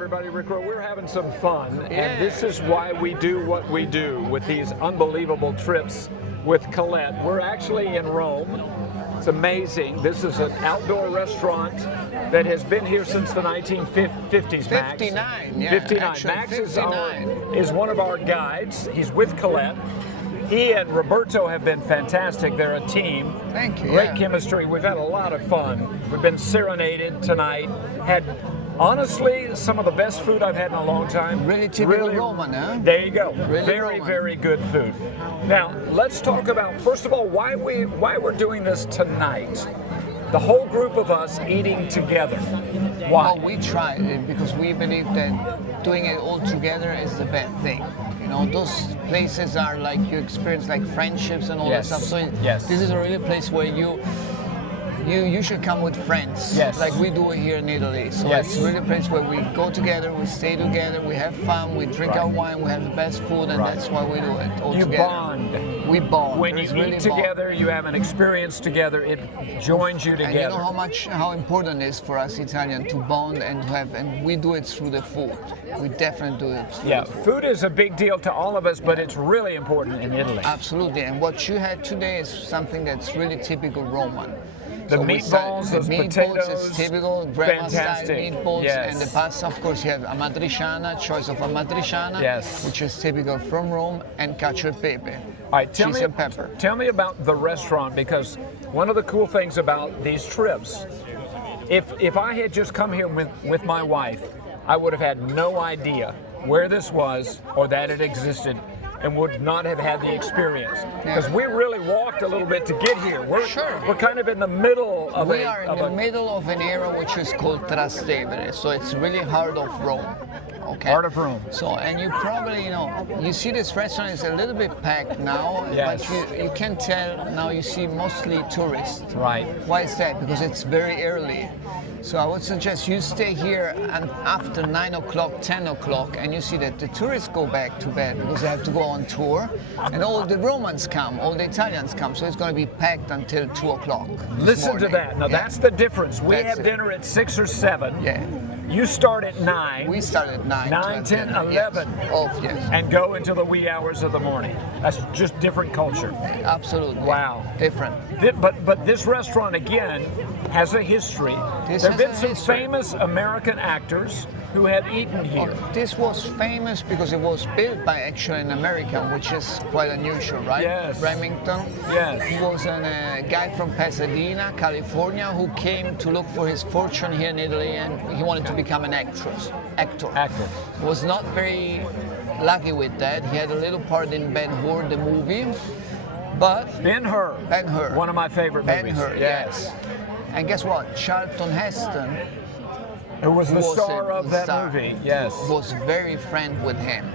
everybody. Rick Rowe. We're having some fun, and this is why we do what we do with these unbelievable trips with Collette. We're actually in Rome. It's amazing. This is an outdoor restaurant that has been here since the 1950s, Max. 59, yeah. 59. Actually, Max 59. is one of our guides. He's with Collette. He and Roberto have been fantastic. They're a team. Thank you. Great chemistry. We've had a lot of fun. We've been serenaded tonight. Had, honestly, some of the best food I've had in a long time. Really typical Roman, huh? There you go. Really very, Roman. very good food. Now, let's talk about, first of all, why we're doing this tonight. The whole group of us eating together. Why? Well, we try it because we believe that doing it all together is the best thing. You know, those places are like you experience like friendships and all that stuff. So this is a really place where you should come with friends, like we do here in Italy. So it's really a place where we go together, we stay together, we have fun, we drink our wine, we have the best food, and that's why we do it all together. Bond. We bond. When you eat together, you have an experience together. It joins you together. And you know how important it is for us Italian to bond and to have, and we do it through the food. We definitely do it. Yeah, food is a big deal to all of us, but it's really important in Italy. Absolutely, and what you had today is something that's really typical Roman. The meatballs, those potatoes, is typical grandma-style meatballs, yes. And the pasta, of course, you have amatriciana, choice of amatriciana, which is typical from Rome, and cacio e pepe, all right, cheese and pepper. Tell me about the restaurant, because one of the cool things about these trips, if I had just come here with my wife, I would have had no idea where this was or that it existed, and would not have had the experience. Because we really walked a little bit to get here. We're kind of in the middle of We are in the middle of an area which is called Trastevere, so it's really heart of Rome. Okay. Heart of Rome. So, and you probably, you see this restaurant is a little bit packed now, but you can tell now you see mostly tourists. Right. Why is that? Because it's very early. So I would suggest you stay here and after 9 o'clock, 10 o'clock, and you see that the tourists go back to bed because they have to go on tour, and all the Romans come, all the Italians come, so it's going to be packed until 2 o'clock. Listen to that. Now that's the difference. We have dinner at 6 or 7. Yeah. You start at 9. We start at 9. 9, 10, 11. And go into the wee hours of the morning. That's just different culture. Absolutely. Wow. Different. But this restaurant, again, has a history. There have been some famous American actors who have eaten here. This was famous because it was built by actually an American, which is quite unusual, right? Yes. Remington. Yes. He was a guy from Pasadena, California, who came to look for his fortune here in Italy, and he wanted to become an actor. Was not very lucky with that. He had a little part in Ben-Hur, the movie, but Ben-Hur. Ben-Hur. One of my favorite movies. Ben-Hur, yes. And guess what? Charlton Heston, who was the star of that movie, was very friend with him.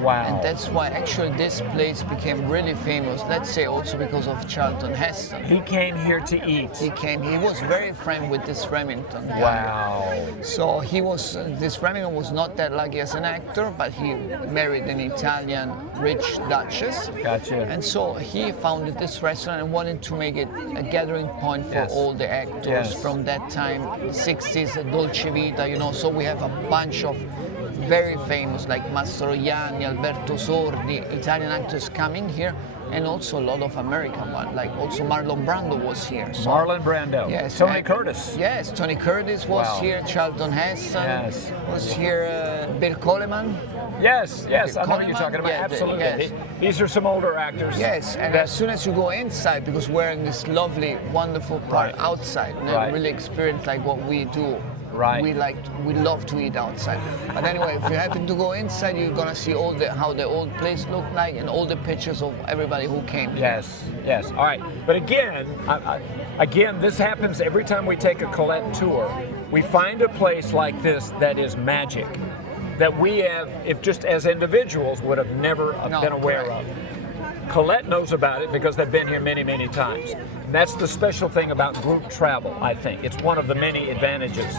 Wow. And that's why actually this place became really famous, let's say also because of Charlton Heston. He came here to eat. He was very friend with this Remington guy. Wow. So this Remington was not that lucky as an actor, but he married an Italian rich duchess. Gotcha. And so he founded this restaurant and wanted to make it a gathering point for all the actors from that time, the 60s, Dolce Vita, so we have a bunch of very famous like Mastroianni, Alberto Sordi, Italian actors coming here, and also a lot of American ones, like also Marlon Brando was here. So, Marlon Brando. Yes. Tony Curtis. Yes, Tony Curtis was here, Charlton Heston was here, Bill Coleman. Yes, I know what you're talking about, absolutely. These are some older actors. Yes, and as soon as you go inside, because we're in this lovely, wonderful part outside, and really experience like what we do. Right. We love to eat outside. But anyway, if you happen to go inside, you're gonna see how the old place looked like and all the pictures of everybody who came. Yes. All right. But again, this happens every time we take a Collette tour. We find a place like this that is magic, that we have, if just as individuals, would have never been aware of. Collette knows about it because they've been here many, many times. And that's the special thing about group travel, I think. It's one of the many advantages.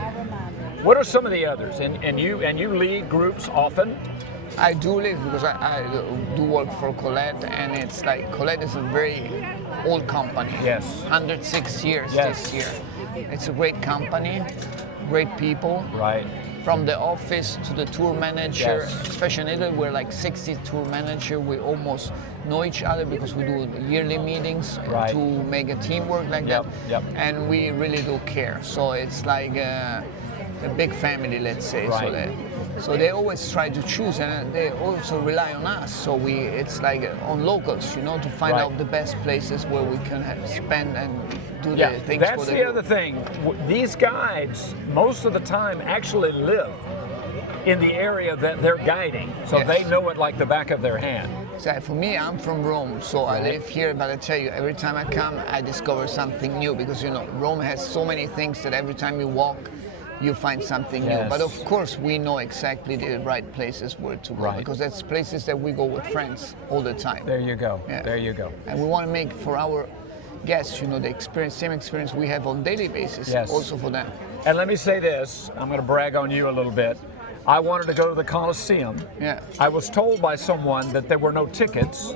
What are some of the others? And you lead groups often? I do lead because I do work for Collette, and it's like Collette is a very old company. Yes. 106 years this year. It's a great company, great people. Right. from the office to the tour manager, Yes. especially in Italy, we're like 60 tour manager. We almost know each other because we do yearly meetings Right. to make a teamwork like Yep, that. yep. And we really do care. So it's like a big family, let's say. Right. So they always try to choose, and they also rely on us. So it's like on locals, to find Right. out the best places where we can spend and do Yeah, the things that's for the group. other thing. These guides, most of the time, actually live in the area that they're guiding, so Yes. they know it like the back of their hand. So for me, I'm from Rome, so I Right. live here. But I tell you, every time I come, I discover something new because Rome has so many things that every time you walk, you find something new. Yes. But of course, we know exactly the right places where to go Right. because that's places that we go with friends all the time. There you go. Yeah. There you go. And we want to make for our guests, the same experience we have on daily basis, Yes. also for them. And let me say this, I'm going to brag on you a little bit. I wanted to go to the Colosseum. Yeah. I was told by someone that there were no tickets.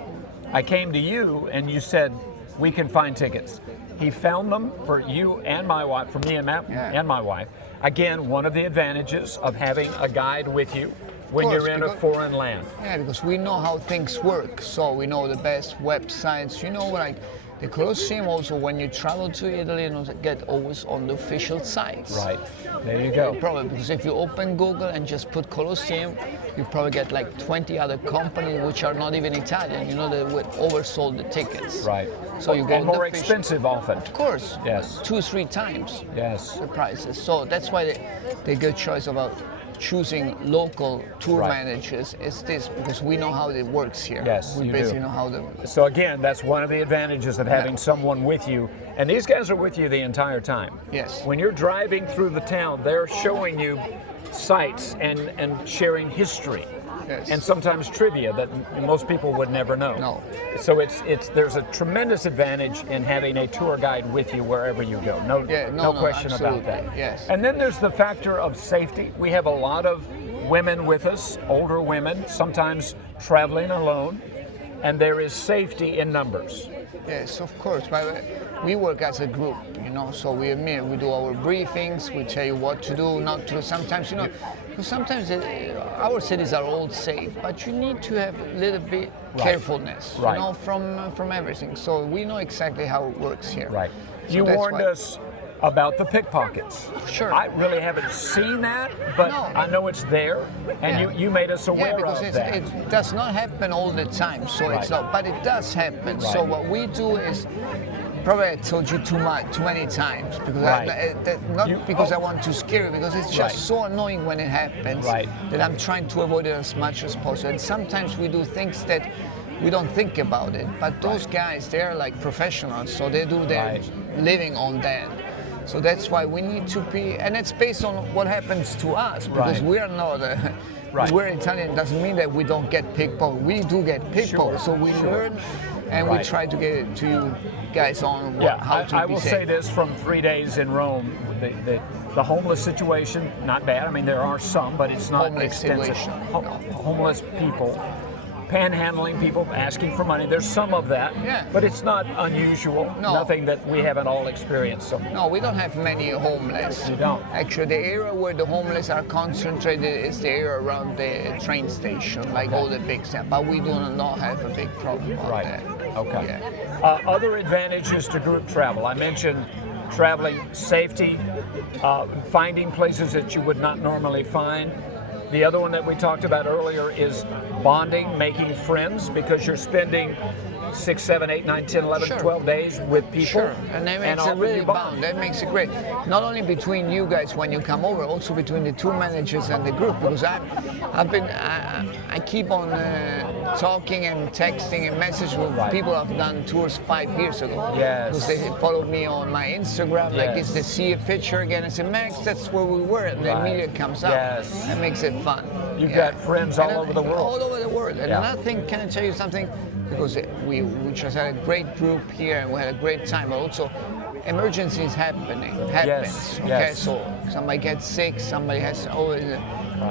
I came to you and you said, we can find tickets. He found them for you and my wife, for me and my wife. Again, one of the advantages of having a guide with you when course, you're in a because- foreign land. Yeah, because we know how things work, so we know the best websites. Like the Colosseum also, when you travel to Italy, get always on the official sites. Right. There you go. Probably because if you open Google and just put Colosseum, you probably get like 20 other companies which are not even Italian. They would oversold the tickets. Right. So you go and on the more official- expensive often. Of course. Yes. 2-3 times Yes. the prices. So that's why the good choice about choosing local tour Right. managers is this, because we know how it works here. Yes, we you basically do. know how So again, that's one of the advantages of having Yeah. someone with you. And these guys are with you the entire time. Yes. When you're driving through the town, they're showing you sights and sharing history. Yes. And sometimes trivia that most people would never know. No. So there's a tremendous advantage in having a tour guide with you wherever you go. No question about that. absolutely, yes. And then there's the factor of safety. We have a lot of women with us, older women, sometimes traveling alone, and there is safety in numbers. Yes, of course. But we work as a group, so we do our briefings, we tell you what to do, not to. Sometimes, because sometimes our cities are all safe, but you need to have a little bit carefulness, Right. from everything. So we know exactly how it works here. Right. So You that's warned why- us about the pickpockets. Sure. I really haven't seen that, but No. I know it's there, and Yeah. you made us aware Yeah, because of that. it does not happen all the time, so it's Right. not. But it does happen. So Right. what we do is, probably I told you too many times because Right. not You- because oh. I want to scare you, because it's just Right. so annoying when it happens Right. that I'm trying to avoid it as much as possible. And sometimes we do things that we don't think about it, but those guys, they're like professionals, so they do their Right. living on that. So that's why we need to be, and it's based on what happens to us, because Right. we are not. Right. We're Italian, doesn't mean that we don't get pickpocket. We do get pickpocket, so we learn and we Right. try to get it to you guys on Yeah, how to I be will safe. say this from 3 days in Rome. The homeless situation, not bad. I mean, there are some, but it's not Homeless extensive. situation. Homeless people, panhandling people, asking for money. There's some of that, Yeah. but it's not unusual. No. Nothing that we haven't all experienced. So No, we don't have many homeless. You don't. Actually, the area where the homeless are concentrated is the area around the train station, like all the big stuff. But we do not have a big problem about Right. that. Okay. Yeah. Other advantages to group travel. I mentioned traveling safety, finding places that you would not normally find. The other one that we talked about earlier is bonding, making friends, because you're spending 6, 7, 8, 9, 10, 11, Sure. 12 days with people. Sure, and that makes it often really you bound. That makes it great. Not only between you guys when you come over, also between the tour managers and the group. Because I keep on talking and texting and messaging with Right. people I've done tours 5 years ago. Yes. Because they followed me on my Instagram. Like Yes. they see a picture again and say, Max, that's where we were, and then Right. immediately comes up. Yes. That makes it fun. You've got friends all over the world. All over the world. And Yeah. another thing, can I tell you something? Because we just had a great group here and we had a great time, but also emergencies happens. Yes, Okay, yes. so somebody gets sick, somebody has. The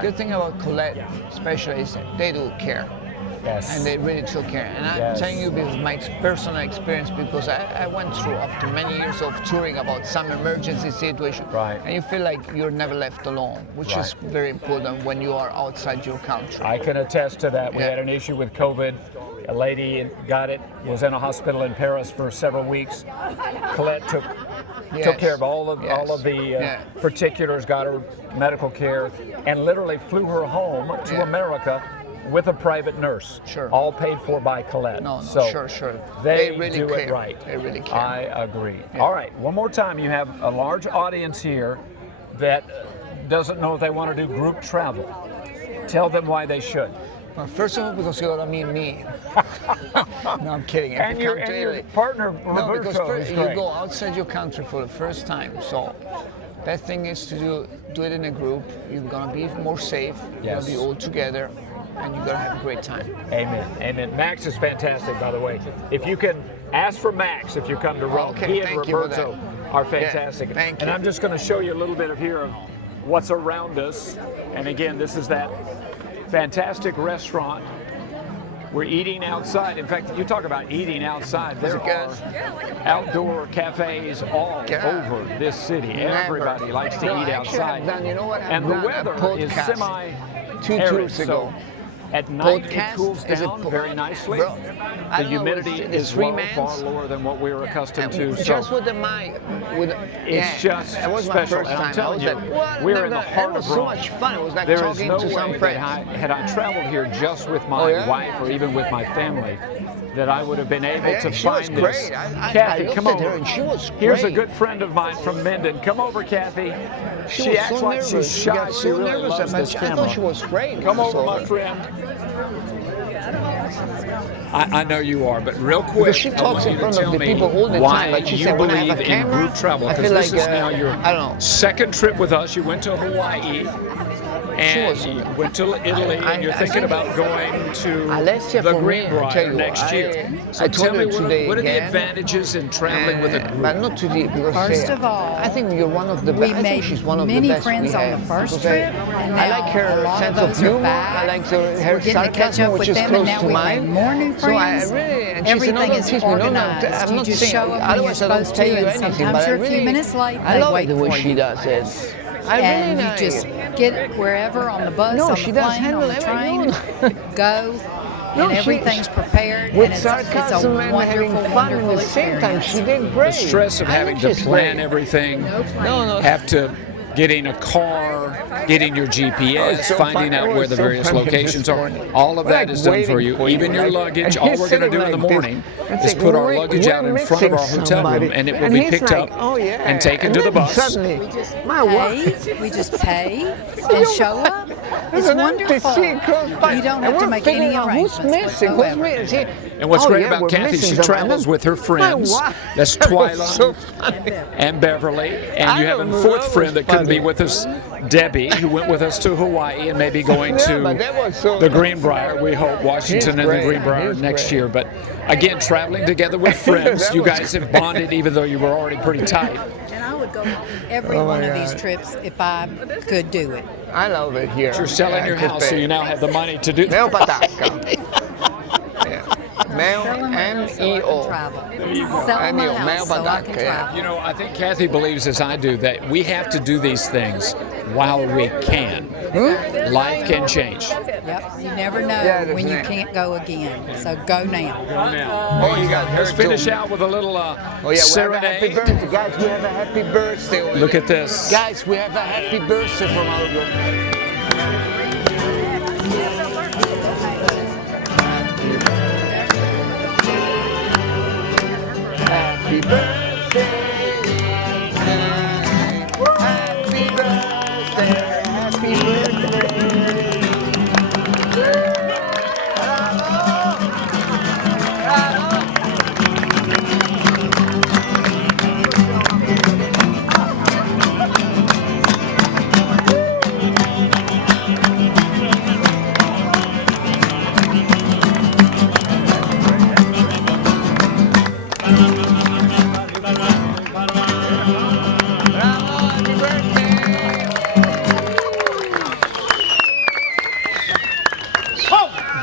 good thing about Collette, especially, is they do care. Yes. And they really took care. And I'm telling you because my personal experience, because I went through after many years of touring about some emergency situation. Right. And you feel like you're never left alone, which is very important when you are outside your country. I can attest to that. We had an issue with COVID. A lady got it, was in a hospital in Paris for several weeks. Collette took care of all of the particulars, got her medical care, and literally flew her home to America with a private nurse. Sure. All paid for by Collette. No, so sure. They really do care. it right. They really care. I agree. All right, one more time. You have a large audience here that doesn't know if they want to do group travel. Tell them why they should. Well, first of all, because you gotta meet me. No, I'm kidding. And your partner, Roberto, no, because is great. you go outside your country for the first time. So that thing is to do it in a group. You're gonna be more safe. You're gonna be all together, and you're gonna have a great time. Amen. Max is fantastic, by the way. If you can ask for Max if you come to Rome, he and Roberto are fantastic. Thank you. And I'm just going to show you a little bit of what's around us. And again, this is that fantastic restaurant. We're eating outside. In fact, you talk about eating outside. There are outdoor cafes all over this city. Everybody likes to eat outside. And the weather is semi-arid, so at night it cools down very nicely. The humidity is low, far lower than what we were accustomed to. Just with the mic, it's just special. And I'm telling you, we're in the heart of Rome. So much fun. It was like there is talking no to some way friends. that had I traveled here just with my wife or even with my family, that I would have been able to find this. Kathy, come over. Here's a good friend of mine from Minden. Come over, Kathy. She acts like she's shy. She really loves this camera. I thought she was great. Come over, my friend. I know you are, but real quick, because she talks in front of the people all the time. Like she said, when I have a camera, in group travel, because this is now your second trip with us. You went to Hawaii. And you went to Italy, and you're thinking about going to the Greenbrier next year. So tell me, what are the advantages in traveling with a group? But not today, because first of all, I think you're one of the best. We made many friends on the first trip, and I like her sense of humor. I like her sarcasm, which is close to mine. More new friends. So everything is organized. You just show up when you're supposed to, and sometimes you're a few minutes late. I love it the way she does it. And you just get wherever on the bus, on the plane, on the train, go, and everything's prepared, and it's a wonderful, wonderful experience. She did great. The stress of having to plan everything, have to getting a car, getting your GPS, finding out where the various locations are. All of that is done for you. Even your luggage. All we're going to do in the morning is put our luggage out in front of our hotel room, and it will be picked up and taken to the bus. We just pay and show up. It's wonderful. You don't have to make any arrangements whatsoever. And what's great about Kathy, she travels with her friends. That's Twyla and Beverly. And you have a fourth friend that couldn't be with us, Debbie, who went with us to Hawaii and may be going to the Greenbrier, we hope, Washington and the Greenbrier next year. But again, traveling together with friends, you guys have bonded even though you were already pretty tight. And I would go on every one of these trips if I could do it. I love it here. You're selling your house, so you now have the money to do Meo that. Patacca. Meo, M-E-O. There you go. Sell my house so I can travel. You know, I think Kathy believes, as I do, that we have to do these things while we can. Life can change. Yep, you never know when you can't go again. So go now. Go now. Oh, you got. Let's finish out with a little serenade. Guys, we have a happy birthday. Look at this. Guys, we have a happy birthday from our group. Happy birthday, happy birthday, happy birthday.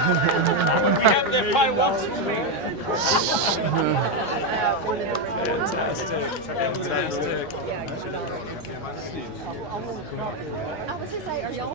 have that fight once with me. Fantastic. Fantastic.